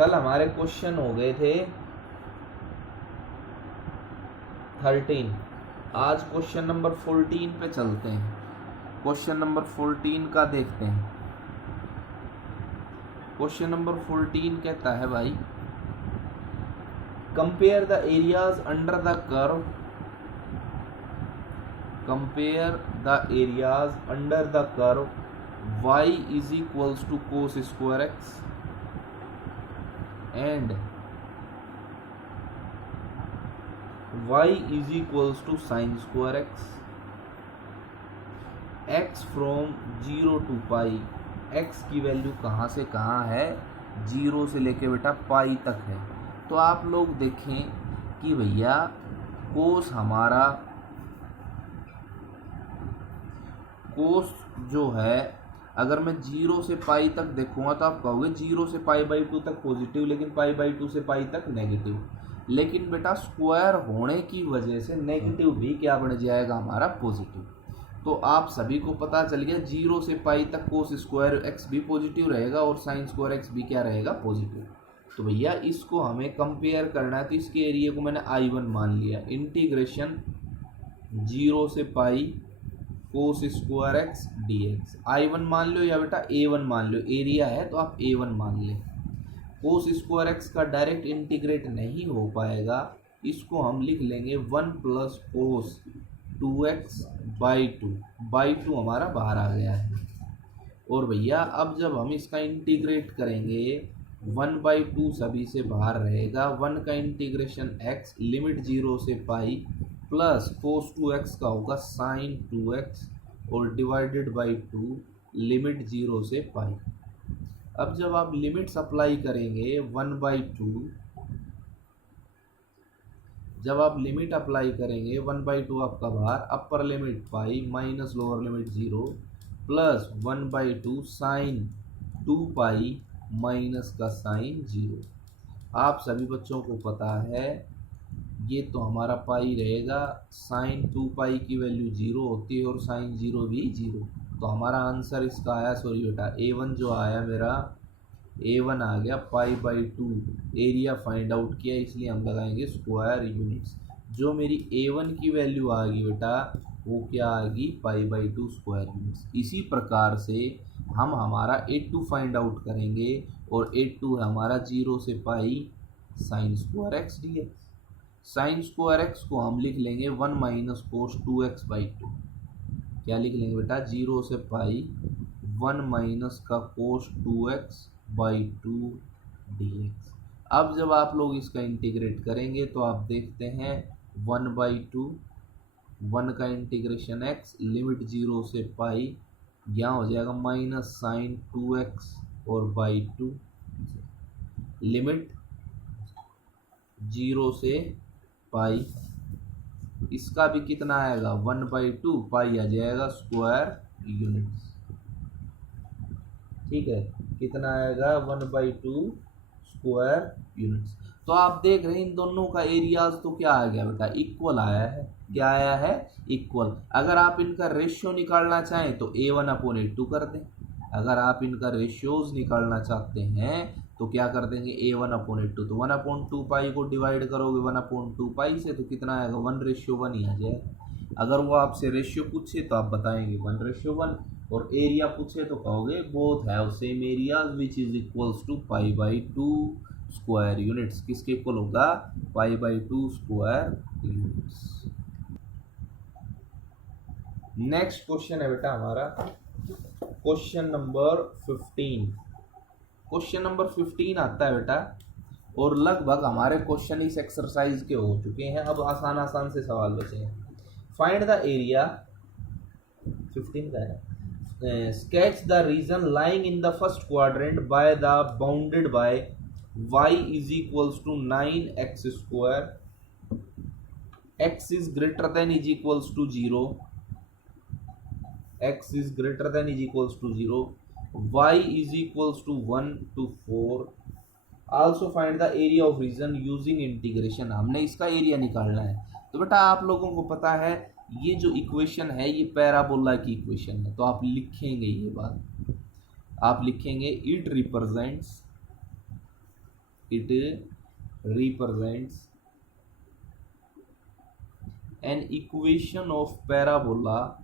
कल हमारे क्वेश्चन हो गए थे 13, आज क्वेश्चन नंबर 14 पे चलते हैं। क्वेश्चन नंबर 14 का देखते हैं। क्वेश्चन नंबर 14 कहता है भाई, compare the areas under the curve, compare the areas under the curve y is equals to cos square x and y is equals to sin square x, x from 0 to pi. x की value कहाँ से कहाँ है, 0 से लेके बेटा पाई तक है। तो आप लोग देखें कि भैया कोस हमारा, कोस जो है अगर मैं 0 से पाई तक देखूंगा तो आप कहोगे 0 से पाई बाई 2 तक पॉजिटिव, लेकिन पाई बाई 2 से पाई तक नेगेटिव। लेकिन बेटा स्क्वायर होने की वजह से नेगेटिव भी क्या बन जाएगा हमारा, पॉजिटिव। तो आप सभी को पता चल गया 0 से पाई तक कोस स्क्वायर एक्स भी पॉजिटिव रहेगा और साइन स्क्वायर एक्स भी क्या रहेगा, पॉजिटिव। तो भैया इसको हमें कंपेयर करना है, तो इसके एरिया को मैंने I1 मान लिया। इंटीग्रेशन 0 से pi cos square X D X, I1 मान लो या बेटा A1 मान लो, एरिया है तो आप A1 मान लें। कोस स्क्वायर एक्स का डायरेक्ट इंटीग्रेट नहीं हो पाएगा, इसको हम लिख लेंगे 1 प्लस कोस 2x बाई 2 हमारा बाहर आ गया है। और भैया अब जब हम इसका इंटीग्रेट करेंगे 1/2 सभी से बाहर रहेगा, 1 का इंटीग्रेशन x लिमिट 0 से पाई प्लस कोस 2x का होगा साइन 2x और डिवाइडेड बाई 2 लिमिट 0 से पाई। अब जब आप लिमिट्स अप्लाई करेंगे 1/2, जब आप लिमिट अप्लाई करेंगे 1/2 आपका बाहर, upper limit pi minus lower limit 0 plus 1/2 sine 2 pi minus का साइन 0। आप सभी बच्चों को पता है ये तो हमारा पाई रहेगा, साइन 2 पाई की वैल्यू 0 होती है और साइन 0 भी 0। तो हमारा आंसर इसका आया, सॉरी बेटा A1 जो आया मेरा, A1 आ गया पाई बाई 2। एरिया फाइंड आउट किया इसलिए हम लगाएंगे स्क्वायर यूनिट्स। जो मेरी A1 की वैल्यू आ गई बेटा वो क्या आ गई, पाई बाई 2 स्क्वायर यूनिट्स। इसी प्रकार से हम हमारा A2 फाइंड आउट करेंगे और A2 है हमारा 0 से pi sine square X D x. Sine square x को हम लिख लेंगे 1 माइनस कोस 2x बाई 2। क्या लिख लेंगे बेटा, 0 से पाई 1 माइनस का कोस 2x बाई 2 dx। अब जब आप लोग इसका इंटीग्रेट करेंगे तो आप देखते हैं 1/2, 1 का इंटीग्रेशन x लिमिट 0 से पाई, यहाँ हो जाएगा माइनस साइन 2x और बाई 2 लिमिट 0 से पाई। इसका भी कितना आएगा 1/2 पाई आ जाएगा स्क्वायर यूनिट्स। ठीक है, कितना आएगा 1/2 स्क्वायर यूनिट्स। तो आप देख रहे हैं इन दोनों का एरियाज तो क्या आ गया बेटा, इक्वल आया है। क्या आया है, इक्वल। अगर आप इनका रेशियो निकालना चाहें तो A1/A2 कर दें। अगर आप इनका रेशियोज निकालना चाहते हैं तो क्या कर देंगे A1/A2। तो 1/2 पाई को डिवाइड करोगे 1/2 पाई से तो कितना आएगा 1:1 ही आ जाएगा। अगर वो आपसे रेशियो पूछे तो आप बताएंगे 1:1, और एरिया पूछे तो कहोगे both have same areas which is equals to pi by 2 square units. किसके इक्वल होगा, pi by 2 square units. Next question है बेटा हमारा क्वेश्चन नंबर 15। क्वेश्चन नंबर 15 आता है बेटा, और लगभग हमारे क्वेश्चन इस एक्सरसाइज के हो चुके हैं। अब आसान आसान से सवाल बचे हैं। फाइंड द एरिया, 15 का है, sketch the region lying in the first quadrant by the bounded by y is equals to 9x square, x is greater than is equals to 0, x is greater than is equals to 0, y is equals to 1 to 4। also find the area of region using integration। हमने इसका area निकालना है। तो बेटा आप लोगों को पता है ये जो इक्वेशन है ये पैराबोला की इक्वेशन है, तो आप लिखेंगे ये बात, आप लिखेंगे it represents it represents an equation of parabola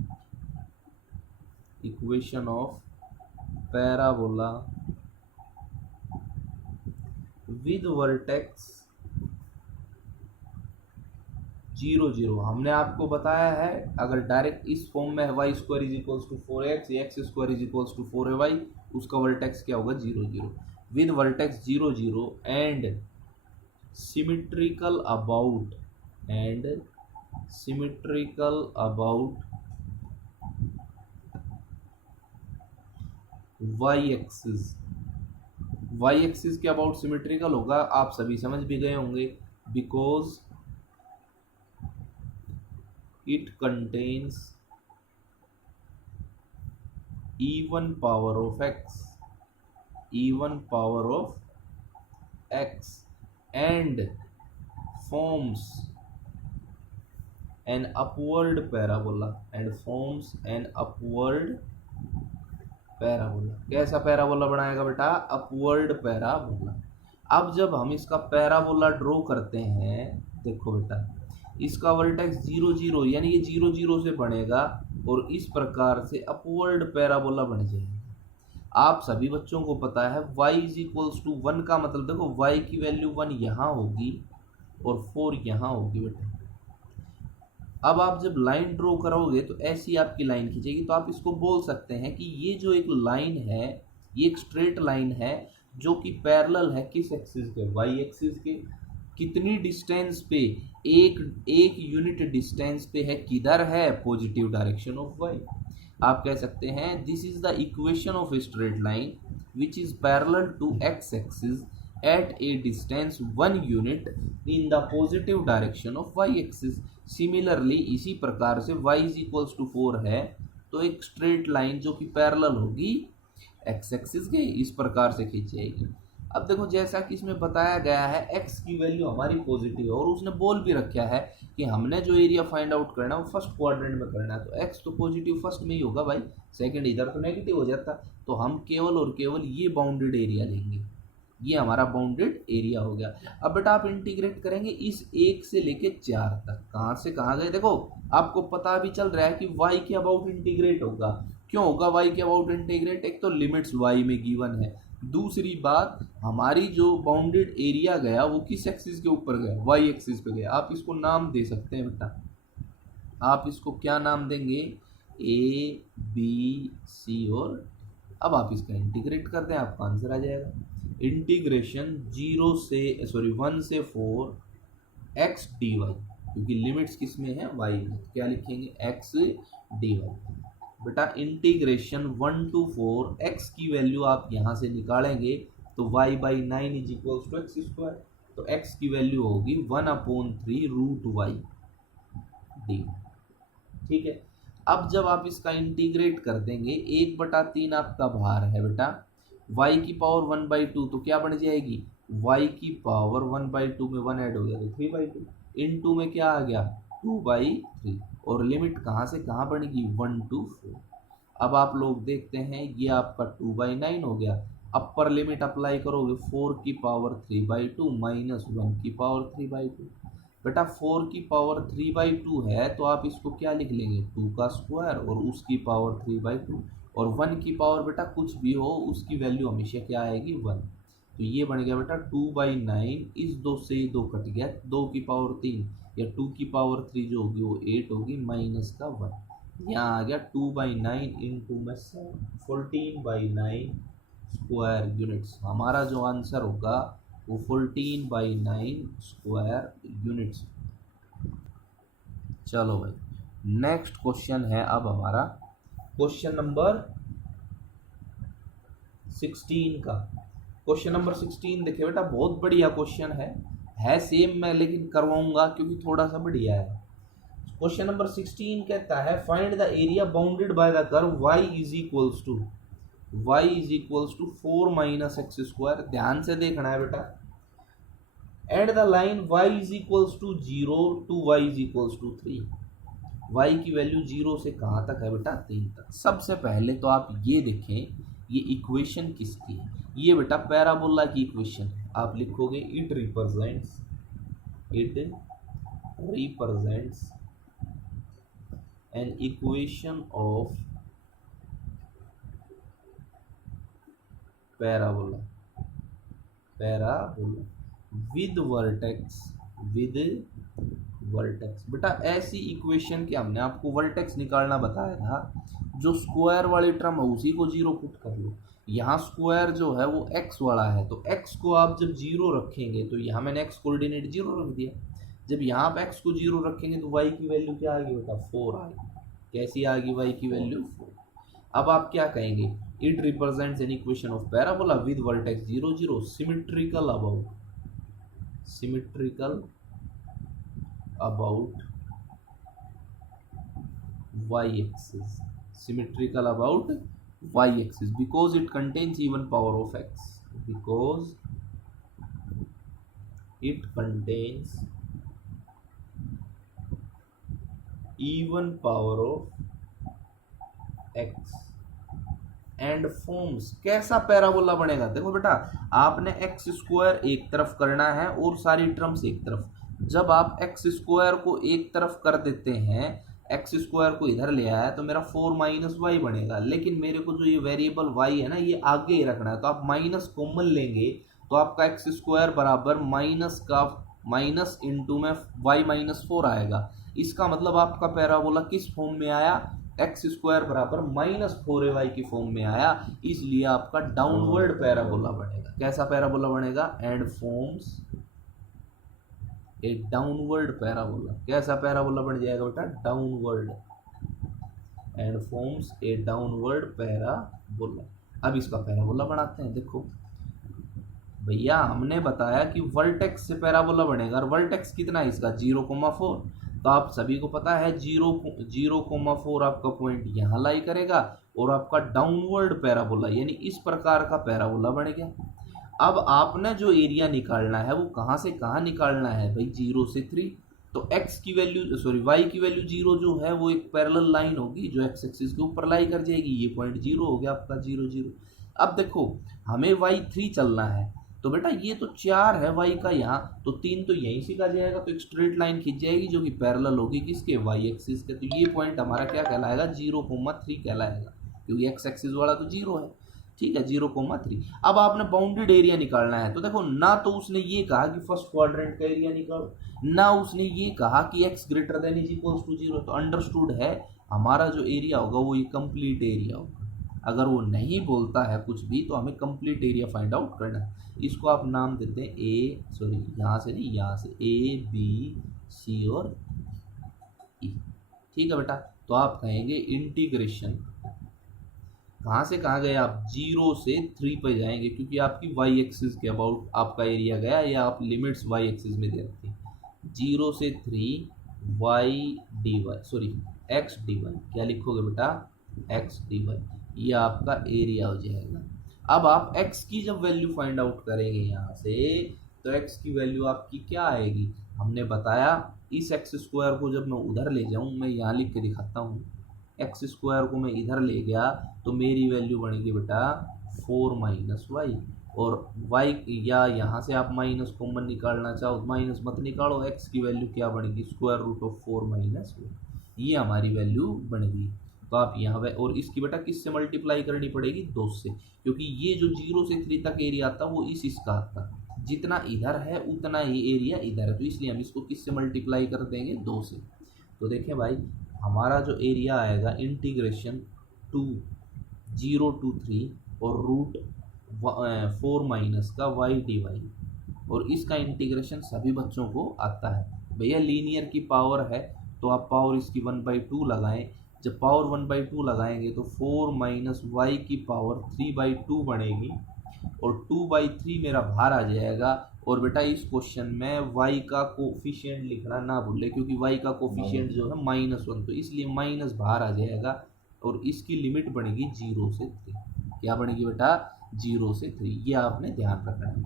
with vertex 0 0। हमने आपको बताया है अगर डायरेक्ट इस फॉर्म में y square is equals to 4x, x square is equals to 4ay, उसका वर्टेक्स क्या होगा 0 0 with vertex 0 0 and symmetrical about y axis के अबाउट सिमेट्रिकल होगा, आप सभी समझ भी गए होंगे, because it contains even power of x and forms an upward parabola कैसा पैराबोला बनाएगा बेटा? Upward parabola. अब जब हम इसका पैराबोला ड्रॉ करते हैं, देखो बेटा इसका वर्टेक्स 0 0 यानी ये 0 0 से बनेगा और इस प्रकार से अपवर्ड पैराबोला बन जाएगा। आप सभी बच्चों को पता है y इज इक्वल्स टू 1 का मतलब देखो y की वैल्यू 1 यहाँ होगी और 4 यहाँ होगी बेटा। अब आप जब लाइन ड्रॉ करोगे तो ऐसी आपकी लाइन खींचेगी, तो आप इसको बोल सकते हैं कि ये जो एक लाइन है ये एक स्ट्रेट लाइन है जो कि पैरेलल है किस एक्सिस के? y एक्सिस के। कितनी डिस्टेंस पे? एक यूनिट डिस्टेंस पे है, किधर है? Positive direction of y। आप कह सकते हैं this is the equation of a straight line which is parallel to x axis at a distance 1 unit in the positive direction of y axis. Similarly इसी प्रकार से y इज इक्वल्स टू 4 है तो एक स्ट्रेट लाइन जो कि parallel होगी x axis के, इस प्रकार से खींची जाएगी। अब देखो जैसा कि इसमें बताया गया है x की वैल्यू हमारी पॉजिटिव है और उसने बोल भी रखा है कि हमने जो एरिया फाइंड आउट करना है वो फर्स्ट क्वाड्रेंट में करना है, तो x तो पॉजिटिव फर्स्ट में ही होगा भाई, सेकंड इधर तो नेगेटिव हो जाता। तो हम केवल और केवल ये बाउंडेड एरिया लेंगे, ये हमारा बाउंडेड एरिया हो गया। अब बेटा आप इंटीग्रेट करेंगे इस 1 से लेके 4 तक, कहाँ से कहाँ गए? देखो आपको पता भी चल रहा है कि y के अबाउट इंटीग्रेट होगा। क्यों होगा y के अबाउट इंटीग्रेट? एक तो लिमिट्स y में गिवन है, दूसरी बात हमारी जो बाउंडेड एरिया गया वो किस एक्सिस के ऊपर गया? y एक्सिस पे गया। आप इसको नाम दे सकते हैं बेटा, आप इसको क्या नाम देंगे? a b c और अब आप इसका इंटीग्रेट कर दें, आपका आंसर आ जाएगा। इंटीग्रेशन 1 से 4 x dy, क्योंकि लिमिट्स किस में है? y में, तो क्या लिखेंगे? x dy। बेटा इंटीग्रेशन 1 to 4 x की वैल्यू आप यहाँ से निकालेंगे तो y/9 is equals to x square, तो x की वैल्यू होगी 1/3 रूट y डी। ठीक है, अब जब आप इसका इंटीग्रेट कर देंगे 1/3 आपका भार है बेटा, y की पावर 1/2 तो क्या बन जाएगी? y की पावर 1/2 में 1 ऐड हो गया तो 3/2, इनटू में क्या आ गया? 2/3, और लिमिट कहाँ से कहाँ बनेगी? 1 to 4। अब आप लोग देखते हैं ये आपका 2/9 हो गया, अपर लिमिट अप्लाई करोगे 4 की पावर 3/2 माइनस 1 की पावर 3/2। बेटा 4 की पावर 3/2 है तो आप इसको क्या लिख लेंगे? 2 का स्क्वायर और उसकी पावर 3/2, और 1 की पावर बेटा कुछ भी हो उसकी वैल्यू हमेशा क्या आएगी? 1। तो ये बन गया बेटा 2/9, इस 2 से 2 कट गया, 2 की पावर 3 या 2 की पावर 3 जो होगी वो 8 होगी माइनस का 1। यहाँ आ गया 2/9 इंटू में 14/9 स्क्वायर यूनिट्स। हमारा जो आंसर होगा वो 14/9 स्क्वायर यूनिट्स। चलो भाई नेक्स्ट क्वेश्चन है अब हमारा क्वेश्चन नंबर 16 का। क्वेश्चन नंबर 16 देखिए बेटा, बहुत बढ़िया क्वेश्चन है सेम मैं लेकिन करवाऊंगा क्योंकि थोड़ा सा बढ़िया है। क्वेश्चन नंबर 16 कहता है find the area bounded by the curve y is equals to 4 minus x square. ध्यान से देखना है बेटा, and the line y is equals to 0 to y is equals to 3। y की वैल्यू 0 से कहाँ तक है बेटा? 3 तक। सबसे पहले तो आप ये देखें ये इक्वेशन किसकी है? ये बेटा पैराबोला की इक्वेशन। आप लिखोगे it represents an equation of parabola with vertex. बेटा ऐसी इक्वेशन के हमने आपको वर्टेक्स निकालना बताया था। जो स्क्वायर वाली टर्म है उसी को जीरो पुट कर लो। यहाँ स्क्वायर जो है वो x वाला है, तो x को आप जब जीरो रखेंगे तो यहाँ मैंने x कोऑर्डिनेट जीरो रख दिया। जब यहाँ आप x को जीरो रखेंगे तो y की वैल्यू क्या आएगी बेटा? 4 आएगी। कैसी आ गई y की वैल्यू? 4। अब आप क्या कहेंगे? It represents an equation of parabola with vertex 0 0 symmetrical about y-axis, symmetrical about y-axis because it contains even power of x, because it contains even power of x and forms. कैसा parabola बनेगा? देखो बेटा, आपने x square एक तरफ करना है और सारी टर्म्स एक तरफ। जब आप एक्स स्क्वायर को एक तरफ कर देते हैं, एक्स स्क्वायर को इधर ले आया तो मेरा 4 माइनस वाई बनेगा। लेकिन मेरे को जो ये वेरिएबल वाई है ना, ये आगे ही रखना है, तो आप माइनस कॉमन लेंगे तो आपका एक्स स्क्वायर बराबर माइनस इंटू में वाई माइनस 4 आएगा। इसका मतलब आपका पैराबोला किस फॉर्म में आया? एक्स स्क्वायर बराबर -4ay की फॉर्म में आया। इसलिए आपका डाउनवर्ड पैराबोला बनेगा। कैसा पैराबोला बनेगा? And forms a downward parabola. कैसा पैराबोला बन जाएगा बेटा? Downward. And forms a downward parabola. अब इसका पैराबोला बनाते हैं। देखो भैया, हमने बताया कि वर्टेक्स से पैराबोला बनेगा, और वर्टेक्स कितना है इसका? 0,4। तो आप सभी को पता है 0,4 आपका पॉइंट यहाँ लाई करेगा और आपका डाउनवर्ड पैराबोला यानी इस प्रकार का पैराबोला बन गया। अब आपने जो एरिया निकालना है वो कहाँ से कहाँ निकालना है भाई? 0 से 3। तो x की वैल्यू y की वैल्यू 0 जो है वो एक पैरेलल लाइन होगी जो x एक्सिस के ऊपर लाई कर जाएगी। ये पॉइंट 0 हो गया आपका 0 0। अब देखो, हमें y3 चलना है, तो बेटा ये तो 4 है y का यहाँ, तो 3 तो यहीं से का जाएगा, तो एक स्ट्रेट लाइन खींच जाएगी जो कि पैरेलल होगी किसके? y एक्सिस के। तो ये पॉइंट हमारा क्या कहलाएगा? 0,3 कहलाएगा, क्योंकि x एक्सिस वाला तो 0 है। ठीक है, 0,3। अब आपने बाउंडेड एरिया निकालना है, तो देखो ना तो उसने ये कहा कि फर्स्ट क्वाड्रेंट का एरिया निकालो, ना उसने ये कहा कि x greater than is equals to 0। तो अंडरस्टूड है हमारा जो एरिया होगा वो ये कंप्लीट एरिया होगा। अगर वो नहीं बोलता है कुछ भी तो हमें कंप्लीट एरिया फाइंड आउट करना है। इसको आप नाम देते हैं यहाँ से नहीं, यहाँ से A B C और E। ठीक है बेटा, तो आप कहेंगे इंटीग्रेशन, कहाँ से कहाँ गए आप? 0 से 3 पे जाएंगे, क्योंकि आपकी y एक्सिस के अबाउट आपका एरिया गया, या आप लिमिट्स y एक्सिस में दे रखी। 0 से 3 x dy। क्या लिखोगे बेटा? x dy। ये आपका एरिया हो जाएगा। अब आप x की जब वैल्यू फाइंड आउट करेंगे यहाँ से, तो x की वैल्यू आपकी क्या आएगी? हमने बताया इस एक्स स्क्वायर को जब मैं उधर ले जाऊँ, मैं यहाँ लिख के दिखाता हूँ, एक्स स्क्वायर को मैं इधर ले गया तो मेरी वैल्यू बनेगी बेटा 4 माइनस वाई। और y या यहाँ से आप माइनस कॉमन निकालना चाहो, माइनस मत निकालो, x की वैल्यू क्या बनेगी? Square root of 4 minus 1। ये हमारी वैल्यू बनेगी। तो आप यहाँ पे, और इसकी बेटा किससे मल्टीप्लाई करनी पड़ेगी? 2 से, क्योंकि ये जो 0 से 3 तक एरिया आता वो इसका आता, जितना इधर है उतना ही एरिया इधर है, तो इसलिए हम इसको किससे मल्टीप्लाई कर देंगे? 2 से। तो देखें भाई, हमारा जो एरिया आएगा इंटीग्रेशन 0 to 3 और रूट 4 माइनस का y dy, और इसका इंटीग्रेशन सभी बच्चों को आता है। भैया लीनियर की पावर है तो आप पावर इसकी 1/2 लगाएं। जब पावर 1/2 लगाएंगे तो 4 माइनस वाई की पावर 3/2 बनेगी, और 2/3 मेरा बाहर आ जाएगा। और बेटा इस क्वेश्चन में y का कोफिशिएंट लिखना ना भूले, क्योंकि y का कोफिशिएंट जो है -1, तो इसलिए माइनस बाहर आ जाएगा, और इसकी लिमिट बनेगी 0 से 3। क्या बनेगी बेटा? 0 से 3। ये आपने ध्यान रखना है।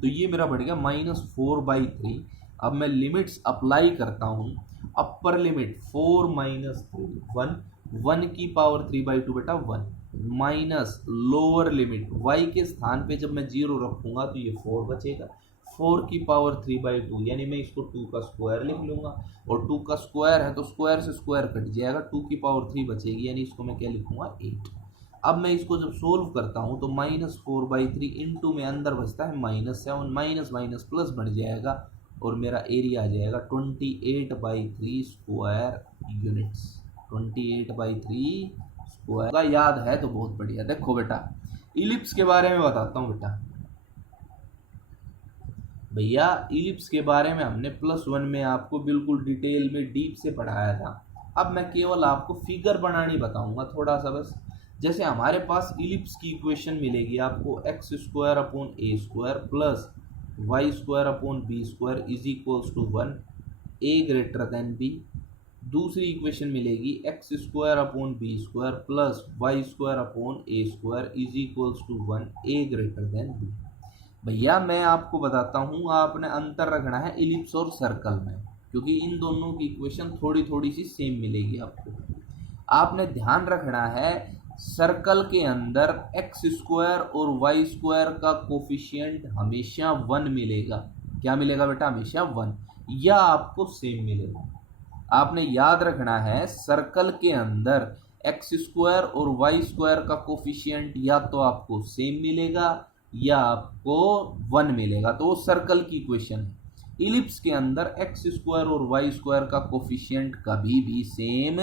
तो ये मेरा बढ़ गया -4/3। अब मैं लिमिट्स अप्लाई करता हूँ। अपर लिमिट 4 माइनस 3 1 की पावर 3/2 बेटा 1, माइनस लोअर लिमिट y के स्थान पे जब मैं 0 रखूंगा तो ये 4 बचेगा, 4 की पावर 3/2 यानी मैं इसको 2 का स्क्वायर लिख लूंगा, और 2 का स्क्वायर है तो स्क्वायर से स्क्वायर कट जाएगा, 2 की पावर 3 बचेगी यानी इसको मैं क्या लिखूंगा 8। अब मैं इसको जब सोल्व करता हूं तो -4/3 इंटू में अंदर बचता है -7, माइनस माइनस प्लस बन जाएगा और मेरा एरिया आ जाएगा 28/3 स्क्वायर यूनिट्स। 28/3 स्क्वायर का याद है तो बहुत बढ़िया। देखो बेटा इलिप्स के बारे में बताता हूँ बेटा। भैया इलिप्स के बारे में हमने +1 में आपको बिल्कुल डिटेल में डीप से पढ़ाया था। अब मैं केवल आपको फिगर बनानी बताऊंगा थोड़ा सा बस। जैसे हमारे पास इलिप्स की इक्वेशन मिलेगी आपको x² plus y² is equals to 1, a greater than b। दूसरी इक्वेशन मिलेगी x² plus y² is equals to 1, a greater than b। भैया मैं आपको बताता हूँ, आपने अंतर रखना है इलिप्स और सर्कल में, क्योंकि इन दोनों की इक्वेशन थोड़ी थोड़ी सी सेम मिलेगी आपको। आपने ध्यान रखना है सर्कल के अंदर x² और y² का कोफिशिएंट हमेशा 1 मिलेगा। क्या मिलेगा बेटा? हमेशा 1, या आपको सेम मिलेगा। आपने याद रखना है सर्कल के अंदर x² और y² का कोफिशिएंट या तो आपको सेम मिलेगा या आपको 1 मिलेगा, तो वो सर्कल की इक्वेशन है। इलिप्स के अंदर x² और y² का कोफिशिएंट कभी भी सेम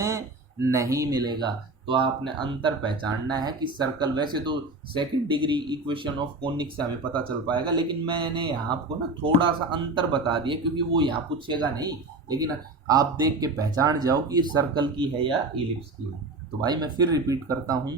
नहीं मिलेगा। तो आपने अंतर पहचानना है कि सर्कल, वैसे तो second degree equation of conic से हमें पता चल पाएगा, लेकिन मैंने यहाँ आपको ना थोड़ा सा अंतर बता दिया क्योंकि वो यहाँ पूछेगा नहीं, लेकिन आप देख के पहचान जाओ कि ये सर्कल की है या इलिप्स की है। तो भाई मैं फिर रिपीट करता हूँ,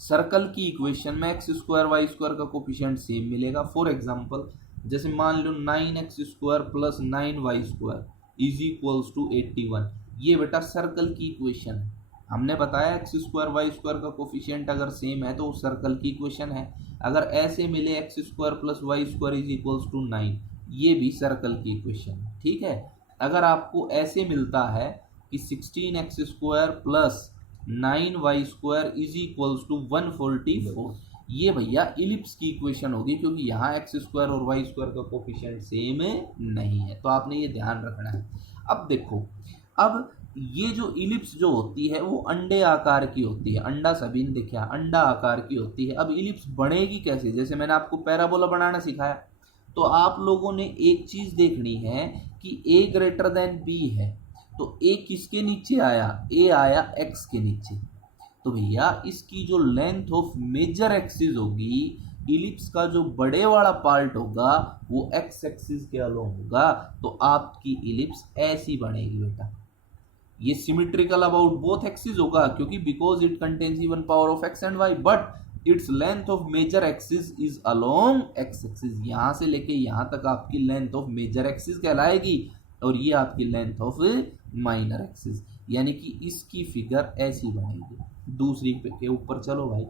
सर्कल की इक्वेशन में x² y² का कोफिशिएंट सेम मिलेगा। फॉर एग्जांपल जैसे मान लो 9x² plus 9y² is equals to 81, ये बेटा सर्कल की इक्वेशन है। हमने बताया x² y² का कोफिशिएंट अगर सेम है तो वो सर्कल की इक्वेशन है। अगर ऐसे मिले x² plus y² is equals to 9, ये भी सर्कल की इक्वेशन है। ठीक है, अगर आपको ऐसे मिलता है कि 16x² plus 9y² is equals to 144, ये भैया इलिप्स की इक्वेशन होगी, क्योंकि यहाँ x² और y² का कोफिशिएंट सेम नहीं है। तो आपने ये ध्यान रखना है। अब देखो, अब ये जो इलिप्स जो होती है वो अंडे आकार की होती है। अंडा सभी ने देखा, अंडा आकार की होती है। अब इलिप्स बनेगी कैसे? जैसे मैंने आपको पैराबोला बनाना सिखाया, तो आप लोगों ने एक चीज देखनी है कि a ग्रेटर देन b है, तो a किसके नीचे आया? a आया x के नीचे। तो भैया इसकी जो लेंथ ऑफ मेजर एक्सिस होगी, इलिप्स का जो बड़े वाला पार्ट होगा वो x एक्सिस के अलोंग होगा। तो आपकी इलिप्स ऐसी बनेगी बेटा। ये सिमेट्रिकल अबाउट बोथ एक्सिस होगा, क्योंकि because it contains even power of x and y, but its length of major axis is along x axis. यहाँ से लेके यहाँ तक आपकी लेंथ ऑफ मेजर एक्सिस कहलाएगी, और ये आपकी लेंथ ऑफ माइनर एक्सिस, यानी कि इसकी फिगर ऐसी बनेगी। दूसरी के ऊपर चलो भाई।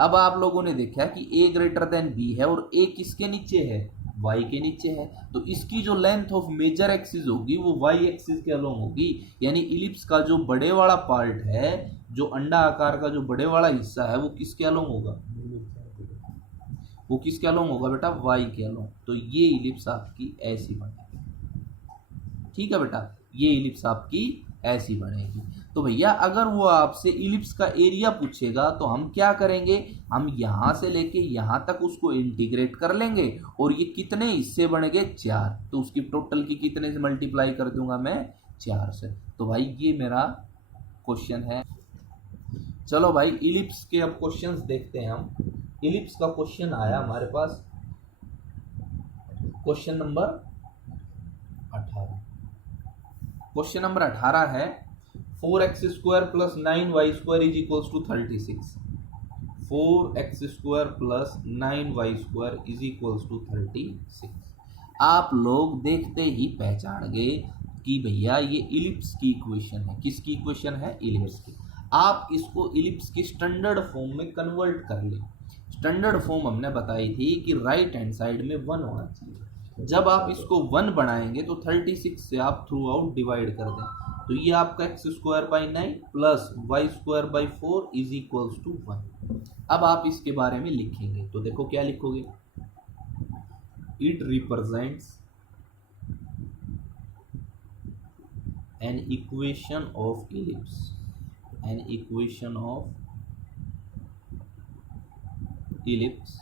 अब आप लोगों ने देखा कि a ग्रेटर देन b है और a किसके नीचे है? y के नीचे है। तो इसकी जो लेंथ ऑफ मेजर एक्सिस होगी वो y एक्सिस के अलोंग होगी, यानी इलिप्स का जो बड़े वाला पार्ट है, जो अंडा आकार का जो बड़े वाला हिस्सा है, वो किसके अलोंग होगा? वो किसके अलोंग होगा बेटा? y के अलोंग। तो ये इलिप्स आपकी ऐसी बनेगी। ठीक है बेटा, ये इलिप्स आपकी ऐसी बनेगी। तो भैया अगर वो आपसे इलिप्स का एरिया पूछेगा तो हम क्या करेंगे? हम यहाँ से लेके यहाँ तक उसको इंटीग्रेट कर लेंगे, और ये कितने हिस्से बनेंगे? 4। तो उसकी टोटल की कितने से मल्टीप्लाई कर दूंगा मैं? 4 से। तो भाई ये मेरा क्वेश्चन है। चलो भाई इलिप्स के अब क्वेश्चंस देखते हैं हम। इलिप्स का क्वेश्चन आया हमारे पास, क्वेश्चन नंबर 18। क्वेश्चन नंबर 18 है 4x² plus 9y² is equals to 36। 4x² plus 9y² is equals to 36। आप लोग देखते ही पहचान गए कि भैया ये इलिप्स की इक्वेशन है। किसकी इक्वेशन है? इलिप्स की। आप इसको इलिप्स की स्टैंडर्ड फॉर्म में कन्वर्ट कर लें। स्टैंडर्ड फॉर्म हमने बताई थी कि राइट हैंड साइड में 1 होना चाहिए। जब आप इसको 1 बनाएंगे तो 36 से आप थ्रू आउट डिवाइड कर दें, तो ये आपका x square by 9 plus y square by 4 is equals to 1। अब आप इसके बारे में लिखेंगे तो देखो क्या लिखोगे, it represents an equation of ellipse, an equation of ellipse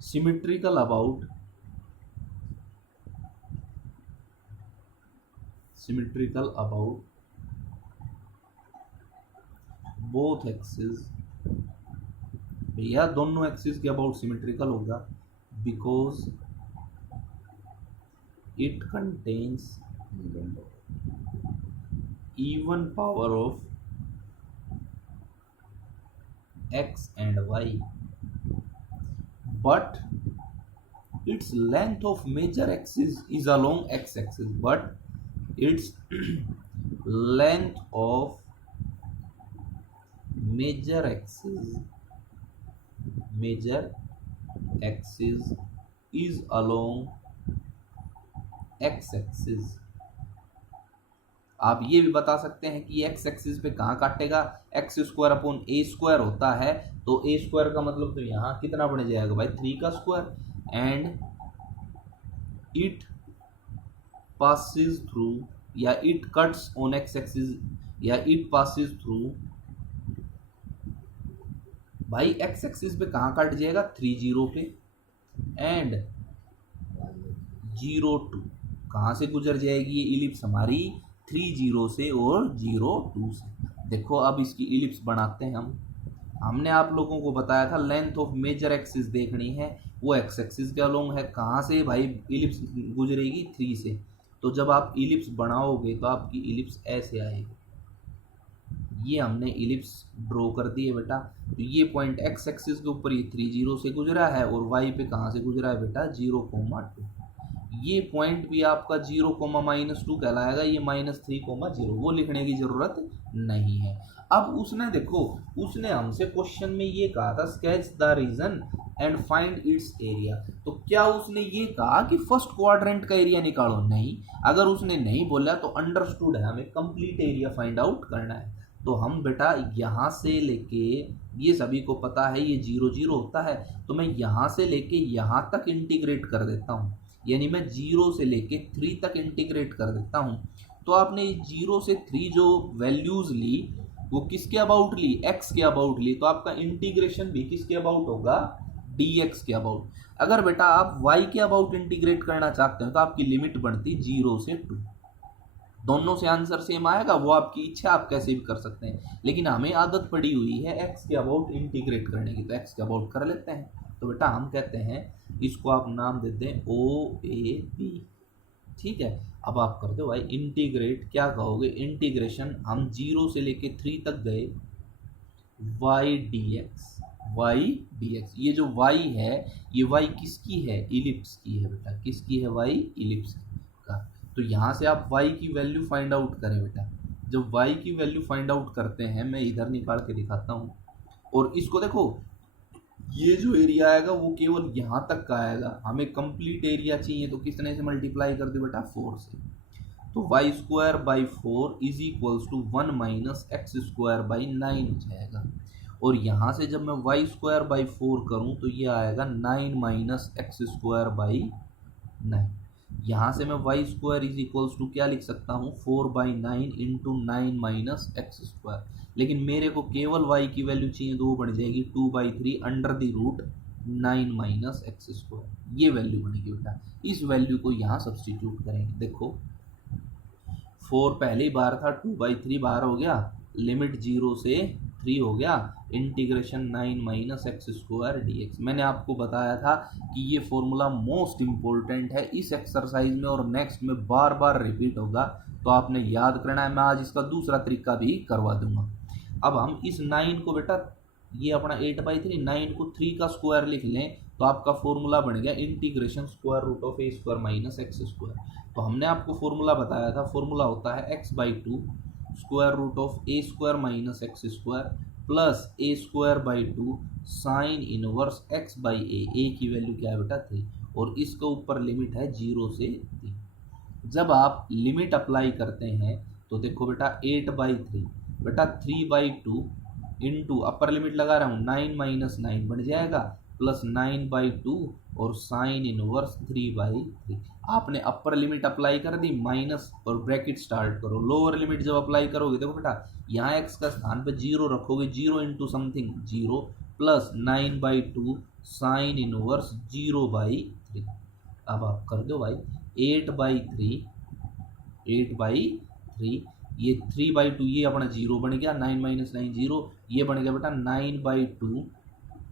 symmetrical about both axes, भैया दोनों एक्सिस के अबाउट सिमेट्रिकल होगा, because it contains even power of x and y, but its length of major axis is along x axis, but its length of major axis is along x axis. आप ये भी बता सकते हैं कि x axis पे कहाँ काटेगा, एक्स स्क्वायर अपॉन ए स्क्वायर होता है, तो ए स्क्वायर का मतलब तो यहाँ कितना बन जाएगा भाई 3 का square, and it passes through या it cuts on X axis या इट पासिस थ्रू, भाई एक्स एक्सिस पे कहाँ काट जाएगा 3 0 पे, एंड 0 2 कहाँ से गुजर जाएगी ये इलिप्स हमारी 3 0 से और 0 2 से। देखो अब इसकी इलिप्स बनाते हैं हमने आप लोगों को बताया था लेंथ ऑफ मेजर एक्सिस देखनी है, वो एक्स एक्सिस के अलोंग है, कहाँ से भाई इलिप्स गुजरेगी 3 से, तो जब आप इलिप्स बनाओगे तो आपकी इलिप्स ऐसे आएगी, ये हमने इलिप्स ड्रॉ कर दी है बेटा। तो ये पॉइंट एक्स एक्सिस के ऊपर ये 3 0 से गुजरा है और वाई पे कहाँ से गुजरा है बेटा 0,2, ये पॉइंट भी आपका 0,-2 कहलाएगा, ये -3,0, वो लिखने की जरूरत नहीं है। अब उसने देखो उसने हमसे क्वेश्चन में ये कहा था sketch the region and find its area, तो क्या उसने ये कहा कि फर्स्ट क्वाड्रेंट का एरिया निकालो, नहीं, अगर उसने नहीं बोला तो अंडरस्टूड है हमें कंप्लीट एरिया फाइंड आउट करना है। तो हम बेटा यहाँ से लेके, ये सभी को पता है ये 0 0 होता है, तो मैं यहाँ से लेके यहाँ तक इंटीग्रेट कर देता हूँ, यानी मैं 0 से लेके 3 तक इंटीग्रेट कर देता हूँ। तो आपने 0 से 3 जो वैल्यूज ली वो किसके अबाउट ली, x के अबाउट ली, तो आपका इंटीग्रेशन भी किसके अबाउट होगा dx के अबाउट। अगर बेटा आप y के अबाउट इंटीग्रेट करना चाहते हैं तो आपकी लिमिट बढ़ती 0 से 2, दोनों से आंसर सेम आएगा, वो आपकी इच्छा, आप कैसे भी कर सकते हैं, लेकिन हमें आदत पड़ी हुई है x के अबाउट इंटीग्रेट करने की, तो x के अबाउट कर लेते हैं। तो बेटा हम कहते हैं इसको आप नाम देते हैं OAP, ठीक है। अब आप करते हो भाई इंटीग्रेट, क्या कहोगे, इंटीग्रेशन हम 0 से लेके 3 तक गए y dx, ये जो y है ये y किसकी है, इलिप्स की है बेटा, किसकी है y, इलिप्स का। तो यहाँ से आप y की वैल्यू फाइंड आउट करें बेटा, जब y की वैल्यू फाइंड आउट करते हैं, मैं इधर निकाल के दिखाता हूँ, और इसको देखो ये जो एरिया आएगा वो केवल यहाँ तक का आएगा, हमें कंप्लीट एरिया चाहिए, तो कितने से मल्टीप्लाई कर दो बेटा 4 से, तो y square by 4 is equals to 1 minus x square by 9 हो जाएगा, और यहाँ से जब मैं y स्क्वायर बाई 4 करूँ तो ये आएगा 9 माइनस एक्स स्क्वायर बाई 9, यहाँ से मैं y square is equals to क्या लिख सकता हूँ 4/9 इंटू 9 माइनस एक्स स्क्वायर, लेकिन मेरे को केवल y की वैल्यू चाहिए तो वो बन जाएगी 2/3 under the root 9 minus x square, ये वैल्यू बनेगी बेटा। इस वैल्यू को यहाँ सब्सटीट्यूट करेंगे, देखो 4 पहली बार था, 2/3 बाहर हो गया, लिमिट 0 से 3 हो गया, integration 9 minus x square dx। मैंने आपको बताया था कि ये फॉर्मूला मोस्ट इम्पोर्टेंट है इस एक्सरसाइज में और नेक्स्ट में बार बार रिपीट होगा, तो आपने याद करना है। मैं आज इसका दूसरा तरीका भी करवा दूंगा। अब हम इस 9 को बेटा, ये अपना 8/3, 9 को 3 का स्क्वायर लिख लें तो आपका फॉर्मूला बन गया integration square root of a square minus x square. तो हमने आपको फॉर्मूला बताया था, फॉर्मूला होता है x/2 square root of a square minus x square plus a square by 2 sine inverse x by a की वैल्यू क्या है बेटा 3, और इसके ऊपर लिमिट है 0 से 3। जब आप लिमिट अप्लाई करते हैं तो देखो बेटा 8/3 बेटा 3/2 इंटू अपर लिमिट लगा रहा हूँ 9 - 9 बन जाएगा प्लस 9/2 और साइन इनवर्स 3/3। आपने अपर लिमिट अप्लाई कर दी माइनस और ब्रैकेट स्टार्ट करो। लोअर लिमिट जब अप्लाई करोगे देखो बेटा यहाँ एक्स का स्थान पे 0 रखोगे, 0 into something 0 plus 9/2 sine inverse 0/3। अब आप कर दो भाई 8/3 ये 3/2 ये अपना 0 बन गया, 9 - 9 0 ये बन गया बेटा 9/2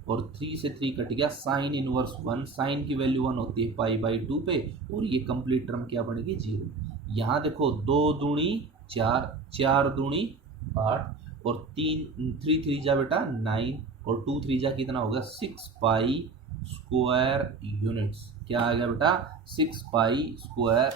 और 3 से 3 कट गया साइन इनवर्स 1। साइन की वैल्यू 1 होती है π/2 पे और ये कंप्लीट टर्म क्या बनेगी 0। यहाँ देखो 2 दूनी 4, 4 दूनी 8 और 3 3 जा बेटा 9 और 2 3 जा कितना होगा 6 पाई स्क्वायर यूनिट्स। क्या आ गया बेटा 6 पाई स्क्वायर